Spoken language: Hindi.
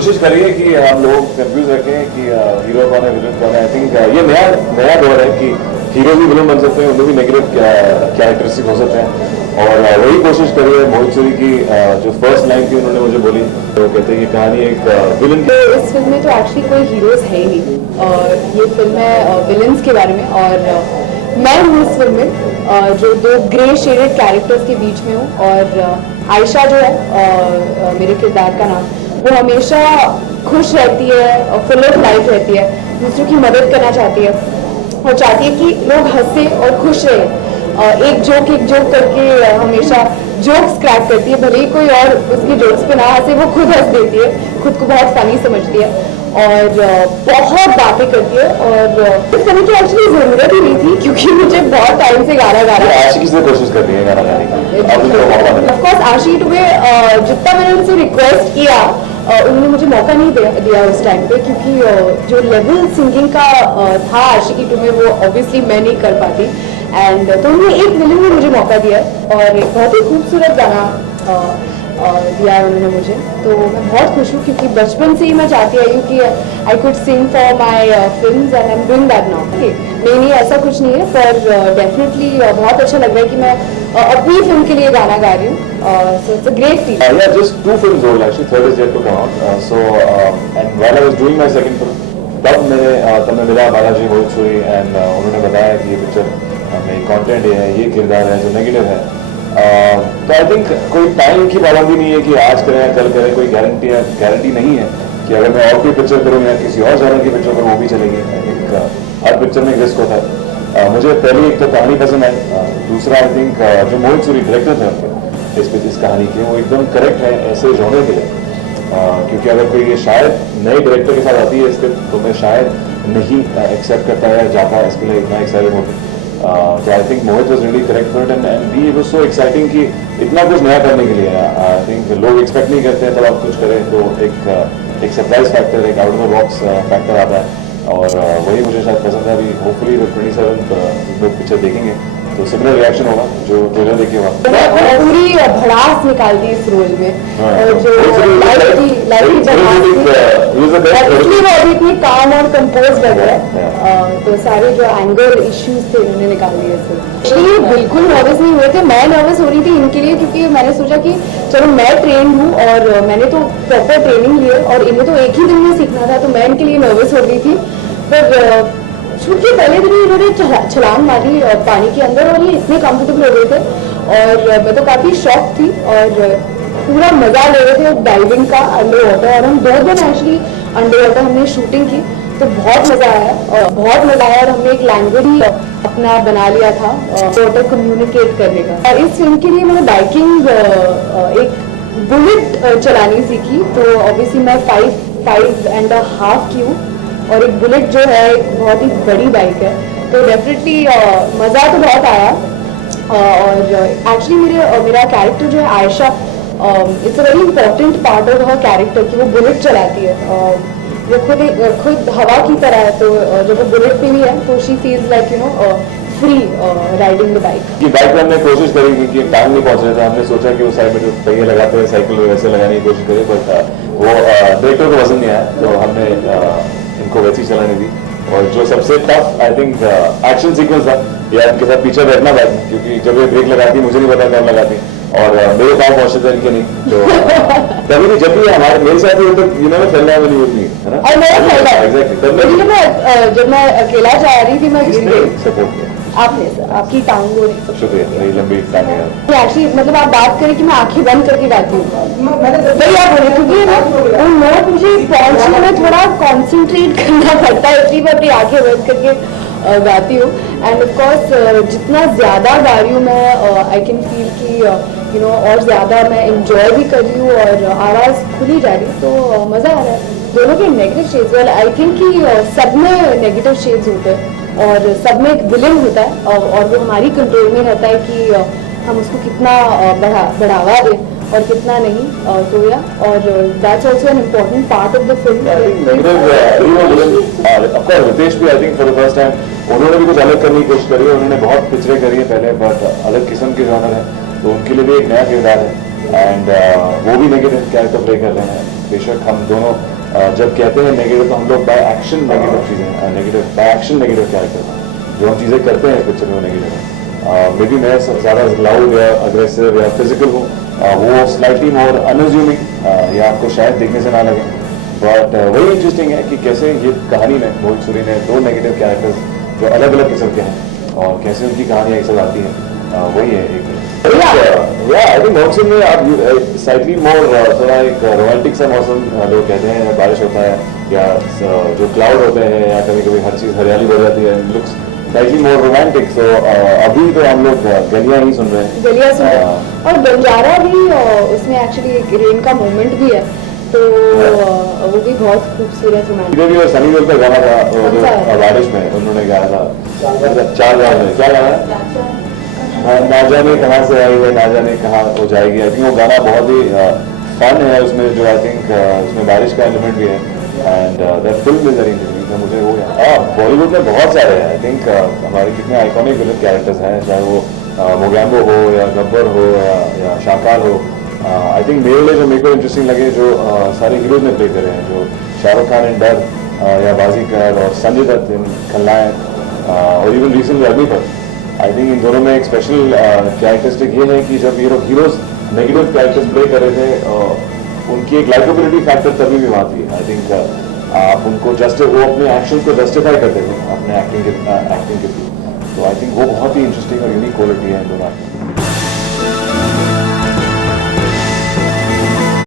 कोशिश करिए कि हम लोग कंफ्यूज रखें कि हीरो कौन है विलन कौन है। आई थिंक ये नया दौर है कि हीरो भी विलन बन सकते हैं, उनमें भी नेगेटिव कैरेक्टरिस्टिक हो सकते हैं। और वही कोशिश करिए। मोहित सूरी की जो फर्स्ट लाइन थी उन्होंने मुझे बोली, तो कहते हैं कि कहानी एक विलन की। इस फिल्म में तो एक्चुअली कोई हीरोज है ही नहीं और ये फिल्म है विलन्स के बारे में। और मैं हूँ इस फिल्म में जो दो ग्रे शेडेड कैरेक्टर्स के बीच में हूँ। और आयशा जो है मेरे किरदार का नाम, वो हमेशा खुश रहती है, फुल ऑफ लाइफ रहती है, दूसरों की मदद करना चाहती है और चाहती है कि लोग हंसे और खुश रहे। एक जोक करके हमेशा जोक्स क्रैक करती है, भले ही कोई और उसकी जोक्स पे ना हंसे, वो खुद हंस देती है, खुद को बहुत फनी समझती है और बहुत बातें करती है। और इस तरह की एक्चुअली ज़रूरत ही नहीं थी क्योंकि मुझे बहुत टाइम से गाना गाना है। आशिकी से कोशिश कर रही है गाना गाने की। ऑफ कोर्स आशिकी टुबे जितना मैंने उनसे रिक्वेस्ट किया उन्होंने मुझे मौका नहीं दिया उस टाइम पे, क्योंकि जो लेवल सिंगिंग का था आशिकी टू में वो ऑब्वियसली मैं नहीं कर पाती। एंड तो उन्होंने एक विलन में मुझे मौका दिया और एक बहुत ही खूबसूरत गाना दिया है उन्होंने मुझे। तो मैं बहुत खुश हूँ क्योंकि बचपन से ही मैं चाहती आई हूँ कि I could sing for my films and I am doing that now. नहीं ऐसा कुछ नहीं है, पर डेफिनेटली बहुत अच्छा लग रहा है कि मैं अपनी फिल्म के लिए गाना गा रही हूँ। So it's a great feeling. Yeah, just 2 films old actually. Third is yet to come out. And while I was doing my second film, तब मैं मिला बालाजी मोहित सूरी एंड उन्होंने बताया कि ये पिक्चर में कंटेंट ये है, ये किरदार है जो नेगेटिव है। तो आई थिंक कोई टाइम की पाबंदी नहीं है कि आज करें या कल करें, कोई गारंटी नहीं है कि अगर मैं और कोई पिक्चर करूँ या किसी और जॉनर की पिक्चर करूँ वो भी चलेगी। आई थिंक हर पिक्चर में एक रिस्क होता है। मुझे पहली एक तो कहानी पसंद आई, दूसरा आई थिंक जो मोहित सूरी डायरेक्टर थे उनके इस कहानी के, वो एकदम करेक्ट है ऐसे जॉनर के लिए। क्योंकि अगर कोई ये शायद नए डायरेक्टर के साथ आती है स्क्रिप्ट तो मैं शायद नहीं एक्सेप्ट करता है जाता इसके लिए इतना एक्साइटेड होता। तो I think Mohit was really correct for it and B it was so exciting कि इतना कुछ नया करने के लिए आई थिंक लोग एक्सपेक्ट नहीं करते हैं तब आप कुछ करें तो एक सरप्राइज फैक्टर, एक out of the box factor आता है और वही मुझे शायद पसंद है। अभी होपफुली 27 लोग पिक्चर देखेंगे तो सिमिलर रिएक्शन होगा जो ट्रेलर देखे हुआ। पूरी भड़ास निकाल दी इस रोल में और जो लाइफ की इसलिए वो अभी इतनी काम और कंपोज लग रहा है। तो सारे जो एंगर इश्यूज थे उन्होंने निकाल दिए इसलिए बिल्कुल नर्वस नहीं हुए थे। मैं नर्वस हो रही थी इनके लिए क्योंकि मैंने सोचा कि चलो मैं ट्रेंड हूँ और मैंने तो प्रॉपर ट्रेनिंग ली है और इन्हें तो एक ही दिन में सीखना था, तो मैं इनके लिए नर्वस हो रही थी। पर शूट के पहले दिन इन्होंने छलांग मारी पानी के अंदर और ये इतने कंफर्टेबल हो गए थे और मैं तो काफ़ी शॉक थी और पूरा मज़ा ले रहे थे डाइविंग का अंडर वाटर। और हम 2 दिन एक्चुअली अंडर वाटर हमने शूटिंग की तो बहुत मज़ा आया और हमने एक लैंग्वेज ही अपना बना लिया था वाटर कम्युनिकेट करने का। और इस फिल्म के लिए मैंने बाइकिंग एक बुलेट चलानी सीखी, तो ऑब्वियसली मैं 5.5 की हूँ और एक बुलेट जो है एक बहुत ही बड़ी बाइक है, तो डेफिनेटली मज़ा तो बहुत आया। और एक्चुअली मेरा कैरेक्टर जो है Ayesha, it's a very important part of her character कि वो बुलेट चलाती है। वो खुद हवा की तरह है, तो जब वो बुलेट पे भी है तो she feels like free riding the bike. कि बाइक में हमने कोशिश करी क्योंकि टाइम नहीं पहुंच रहा था, हमने सोचा कि वो साइड में जो पहिए लगाते हैं साइकिल वैसे लगाने की कोशिश करी, बट वो डायरेक्टर को पसंद नहीं आया तो हमने इनको वैसी चलाने दी। और जो सबसे tough I think action sequence था या इनके साथ पीछे बैठना बाइक में, क्योंकि जब ये ब्रेक लगाती मुझे नहीं पता कब लगाती और मेरे पाँव पहुंचते थे इनके नहीं, तो तभी भी जब भी हमारे मेरे साथ ही तो इन्होंने फैलना वाली होती है ना। एग्जैक्टली जब मैं अकेला जा रही थी मैं सपोर्ट किया आपने, आपकी टांगों ने। शुक्रिया, मेरी लंबी टांगें। एक्चुअली मतलब आप बात करें कि मैं आंखें बंद करके गाती हूँ, वही आप बोले क्योंकि वो नोट मुझे पहुंचने में थोड़ा कॉन्सेंट्रेट करना पड़ता है, इसलिए मैं अपनी आंखें बंद करके गाती हूँ। एंड ऑफ कोर्स जितना ज़्यादा गा रही हूँ मैं आई कैन फील कि और ज़्यादा मैं इंजॉय भी कर रही हूँ और आवाज़ खुली जा रही है, तो मज़ा आ रहा है। दोनों के negative shades, well I think कि सब में नेगेटिव शेड्स होते हैं और सब में एक विलेन होता है और वो हमारी कंट्रोल में रहता है कि हम उसको कितना बढ़ावा दें और कितना नहीं। तो या और that's also an important part of the film. Ritesh भी I think for the first time उन्होंने भी कुछ अलग करने की कोशिश करी है। उन्होंने बहुत पिक्चरें करी है पहले, बट अलग किस्म के जॉनर है, तो उनके लिए भी एक नया किरदार है एंड वो भी नेगेटिव कैरेक्टर प्ले कर रहे हैं। बेशक हम दोनों जब कहते हैं नेगेटिव तो हम लोग बाय एक्शन नेगेटिव चीज़ें negative by action negative character जो हम चीज़ें करते हैं पिक्चर में नेगेटिव है। मे बी मैं ज़्यादा लाउड या अग्रेसिव या फिजिकल हूँ, वो स्लाइटली मोर अनअज्यूमिंग या आपको शायद देखने से ना लगे, बट वही इंटरेस्टिंग है कि कैसे ये कहानी में मोहित सूरी ने दो नेगेटिव कैरेक्टर्स जो अलग अलग किस्म के हैं और कैसे उनकी कहानियाँ एक साथ आती हैं, वही है एक या आई थिंक मॉनसून में आप स्लाइटली मोर थोड़ा एक रोमांटिक सा मौसम लोग कहते हैं, बारिश होता है या जो क्लाउड होते हैं या कभी कभी हर चीज़ हरियाली बढ़ जाती है, लुक्स स्लाइटली मोर रोमांटिक। सो अभी तो हम लोग गलियाँ ही सुन रहे हैं, गलियाँ सुन रहे हैं और बंजारा भी उसमें एक्चुअली एक रेन का मोमेंट भी है, तो वो भी बहुत खूबसूरत रोमांटिक। इधर भी और सनी देओल का गाना था जो बारिश में उन्होंने गाया था, चार गाँव में क्या गाना है, ना जाने कहाँ से आई है ना जाने कहाँ हो जाएगी। आई थिंक वो गाना बहुत ही फन है, उसमें जो आई थिंक उसमें बारिश का एलिमेंट भी है and that film is very interesting. मुझे वो बॉलीवुड में बहुत सारे हैं, आई थिंक हमारे कितने आइकॉनिक विलन कैरेक्टर्स हैं, चाहे वो मोगैम्बो हो या गब्बर हो या शाहकार हो। आई थिंक मेरे लिए जो मेरे को इंटरेस्टिंग लगे जो सारे हीरोज ने प्ले करे हैं, जो शाहरुख खान इन डर या बाजीगर और संजय दत्त इन खलनायक और even recently Agneepath. I think इन दोनों में एक स्पेशल कैरेक्टरिस्टिक ये है कि जब ये लोग हीरोज नेगेटिव कैरेक्टर्स प्ले कर रहे थे उनकी एक लाइकेबिलिटी फैक्टर तभी भी वहाँ थी। आई थिंक आप उनको वो अपने एक्शन को जस्टिफाई करते थे अपने एक्टिंग के थ्रू। तो आई थिंक वो बहुत ही इंटरेस्टिंग और यूनिक क्वालिटी है इन दोनों।